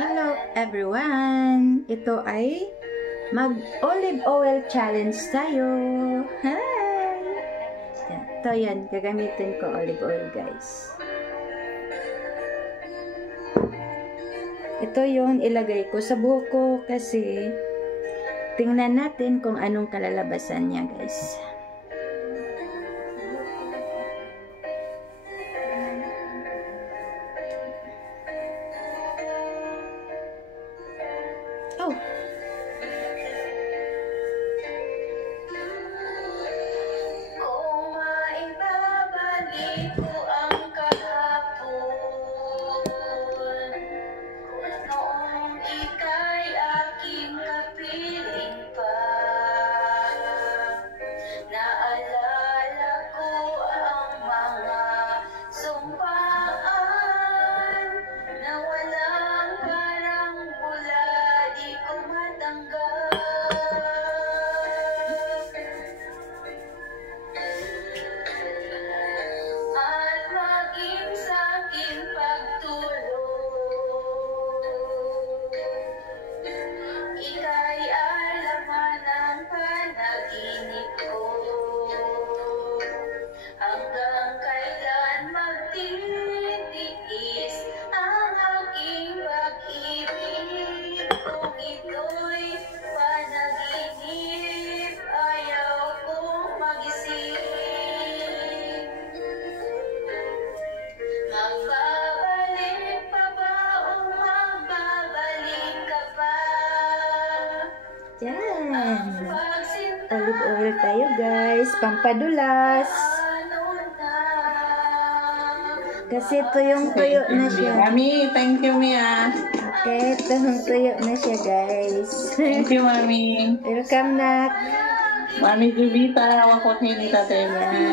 Hello everyone! Ito ay mag-olive oil challenge tayo. Hi! Ito yan, gagamitin ko olive oil guys. Ito yon ilagay ko sa buhok ko kasi tingnan natin kung anong kalalabasan niya guys. Oh! Yan. Olive oil tayo guys. Pampadulas. Kasi tuyong-tuyo na siya. Mami, thank you, Mia. Okay, tuyong-tuyo na siya guys. Thank you, Mami. Welcome na. Mami Jubita, wako kayo ni Tatay Mami.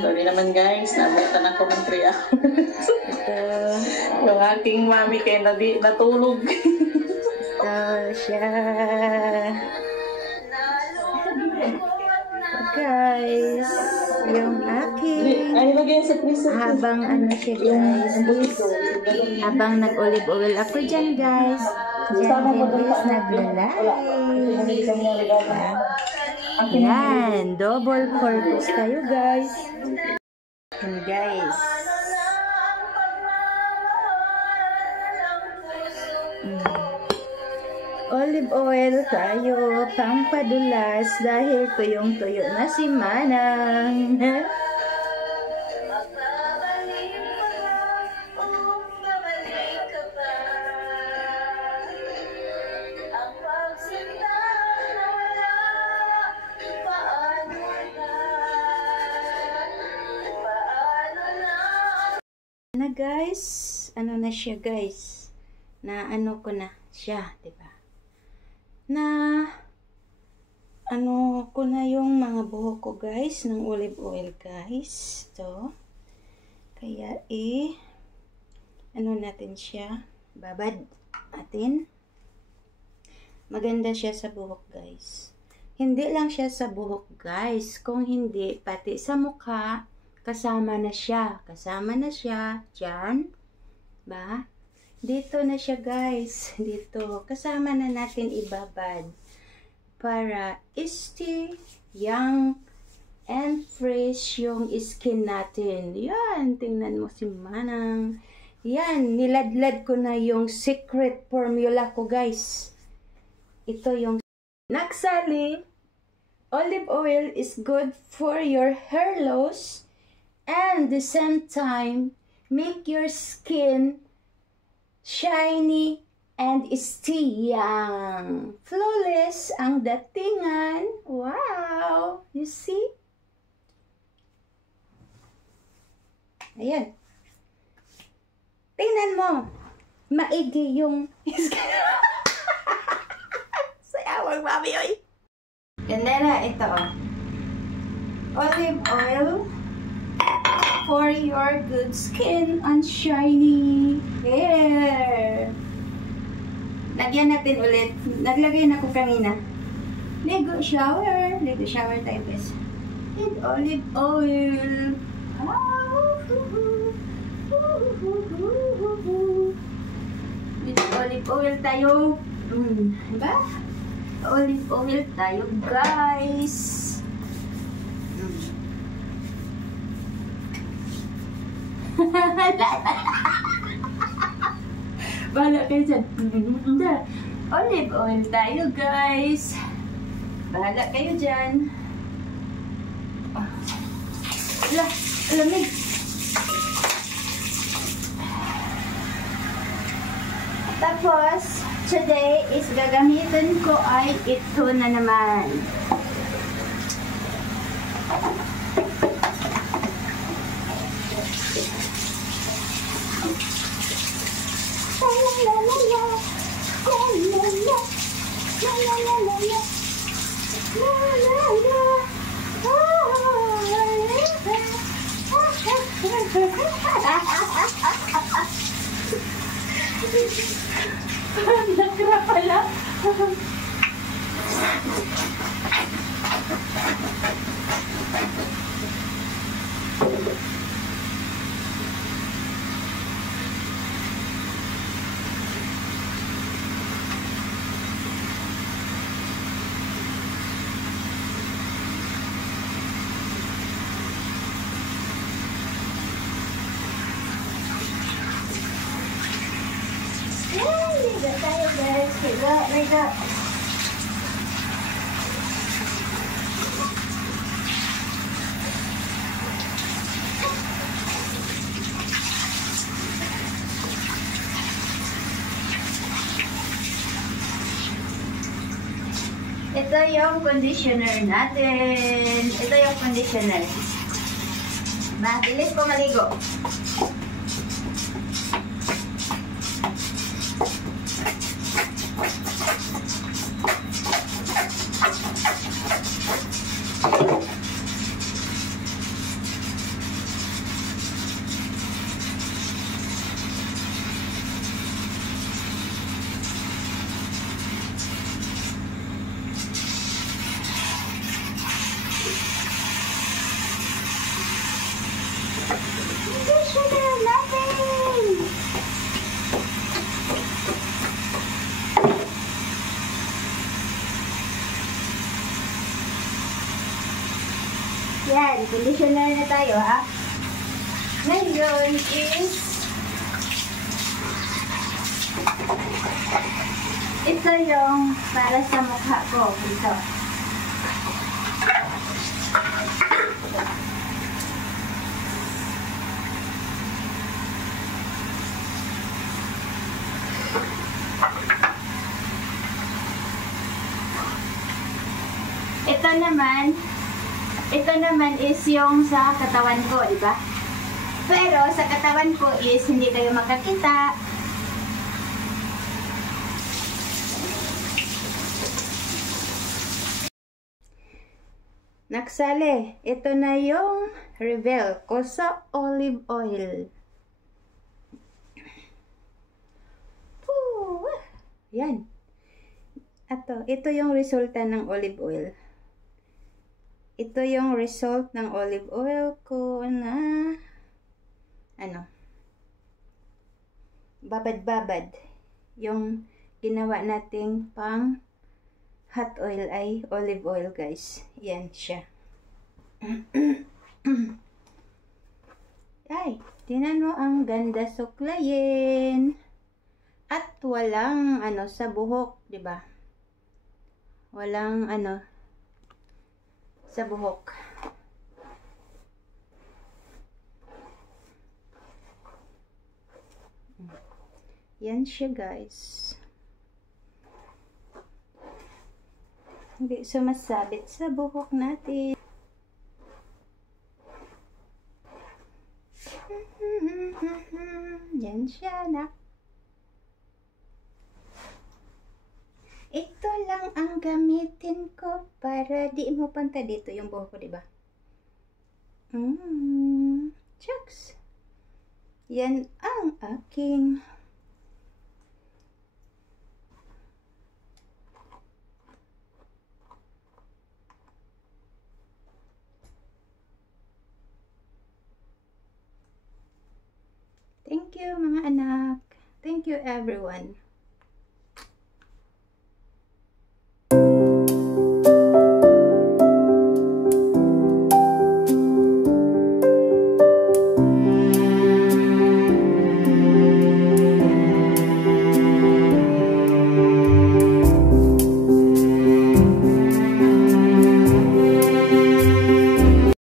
Sorry naman guys, nabutan ako ng 3 hours. Ito. Yung aking mami kayo natulog. Ito siya. Guys, yung aking Ay, lagyan sa freezer. habang ano siya guys, habang nag-olive oil ako dyan guys, dyan guys naglalay. Yan, double purpose tayo guys. Yan guys. Olive oil tayo, pampadulas dahil tuyong-tuyo na si Manang. Na guys, ano na siya guys? Na ano ko na siya, 'di ba? Na ano ko na yung mga buhok ko guys ng olive oil guys. Ito. Kaya ano natin siya, babad natin. Maganda siya sa buhok guys. Hindi lang siya sa buhok guys, kung hindi pati sa mukha kasama na siya. Kasama na siya diyan, ba? Dito na siya guys, dito. Kasama na natin ibabad para stay young and fresh yung skin natin. Yan, tingnan mo si Manang. Yan, niladlad ko na yung secret formula ko guys. Ito yung Naxali olive oil is good for your hair loss and the same time make your skin shiny and stay young. Flawless ang datingan. Wow! You see? Ayan. Tingnan mo. Maigi yung sayawag mami oy. Ganda na ito. Olive oil for your good skin and shiny hair. Lagyan natin ulit. Naglagay na ko kanina. Lego shower. Lego shower tayo guys. And olive oil. Olive oil tayo. Diba? Olive oil tayo, guys. Bahala kayo dyan. Olive oil tayo, guys. Bahala kayo dyan. Alamig. Tapos, today is gagamitin ko ay ito na naman. Nakira pala. Liga tayo, guys. Liga. Ito yung conditioner natin. Ito yung conditioner. Bilis po maligo. Conditioner natin! Yan, conditioner na tayo, ha? Ngayon is ito yung para sa mukha ko. Ito. Ito naman is yung sa katawan ko, di ba? Pero sa katawan ko is hindi kayo makakita. Naksali, ito na yung reveal ko sa olive oil. Yan. Ito yung resulta ng olive oil. Ito yung result ng olive oil ko na babad-babad. Yung ginawa nating pang hot oil ay olive oil, guys. Yan siya. Ay, tinan mo ang ganda suklayin. At walang sa buhok, 'di ba? Walang sa buhok. Yan siya, guys. Hindi sumasabit sa buhok natin. Yan siya, na. Ito lang ang gamitin ko para di mo panta dito yung buhok ko, diba? Shucks. Yan ang aking thank you, mga anak. Thank you everyone.